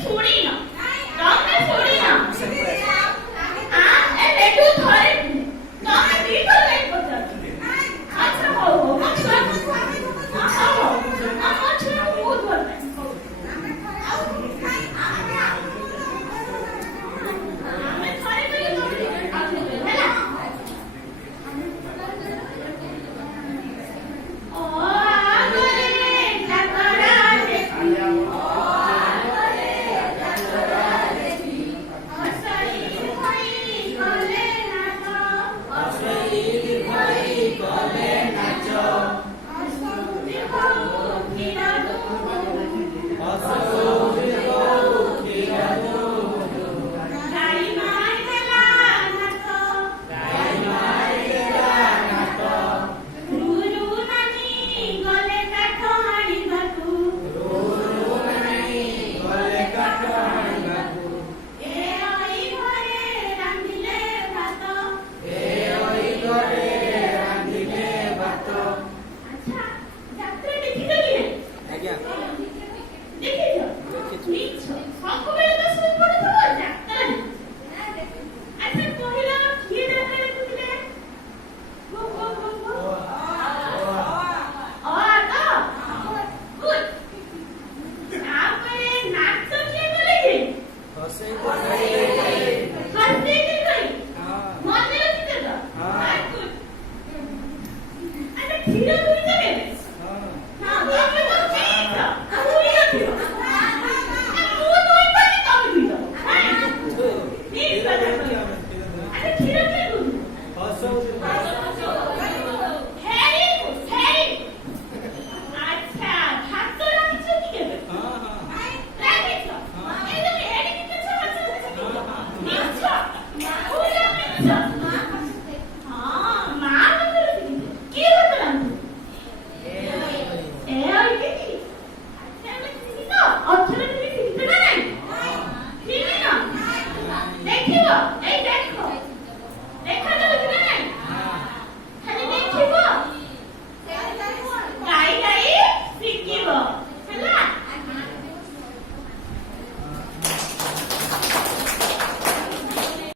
ଶୁଣି ନ ତମେ ଶୁଣି ନ ଏ ଲେଟୁ ଥରେ ତମେ ଦିଥର ଲାଇଟ୍ ପଚାରୁଛ। ଆଚ୍ଛା ହଉ ହଉ ମୋ ଛୁଆ ହଉ ମୋ ଛୁଆ ବହୁତ ଭଲ ପାଏ। ଆମେ ଥରେ କଲେ ତମେ ଆଉ ହେଲା। ଦେଖିଛ?